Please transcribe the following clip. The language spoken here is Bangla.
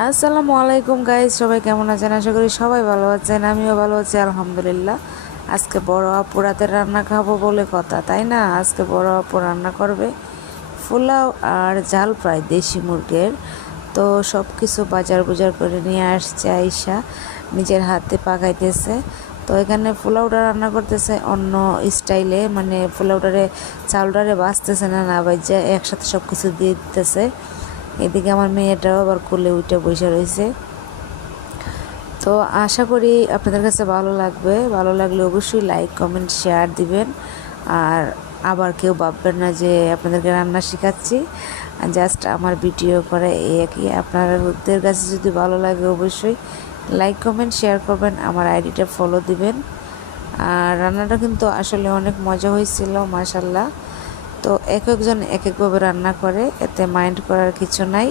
আসসালামু আলাইকুম গাইস, সবাই কেমন আছেন? আশা করি সবাই ভালো আছেন। আমিও ভালো আছি আলহামদুলিল্লাহ। আজকে বড় আপু রাতের রান্না খাবো বলে কথা, তাই না? আজকে বড় আপু রান্না করবে পোলাও আর ঝাল ফ্রাই দেশি মুরগের। তো সব কিছু বাজার করে নিয়ে আসছে আইসা, নিজের হাতে পাকাইতেছে। তো এখানে পোলাওটা রান্না করতেছে অন্য স্টাইলে, মানে পোলাওটারে চাউলটারে বাঁচতেছে না, না বাজে একসাথে সব কিছু দিয়ে দিতেছে। এদিকে আমার মেয়েটাও আবার কোলে উঠে বসে রয়েছে। তো আশা করি আপনাদের কাছে ভালো লাগবে। ভালো লাগলে অবশ্যই লাইক কমেন্ট শেয়ার দিবেন। আর আবার কেউ ভাববেন না যে আপনাদেরকে রান্না শেখাচ্ছি, জাস্ট আমার ভিডিও করে এই একই। আপনাদের কাছে যদি ভালো লাগে অবশ্যই লাইক কমেন্ট শেয়ার করবেন, আমার আইডিটা ফলো দিবেন। আর রান্নাটা কিন্তু আসলে অনেক মজা হয়েছিল মাশাল্লাহ। তো এক একজন এক একভাবে রান্না করে, এতে মাইন্ড করার কিছু নাই।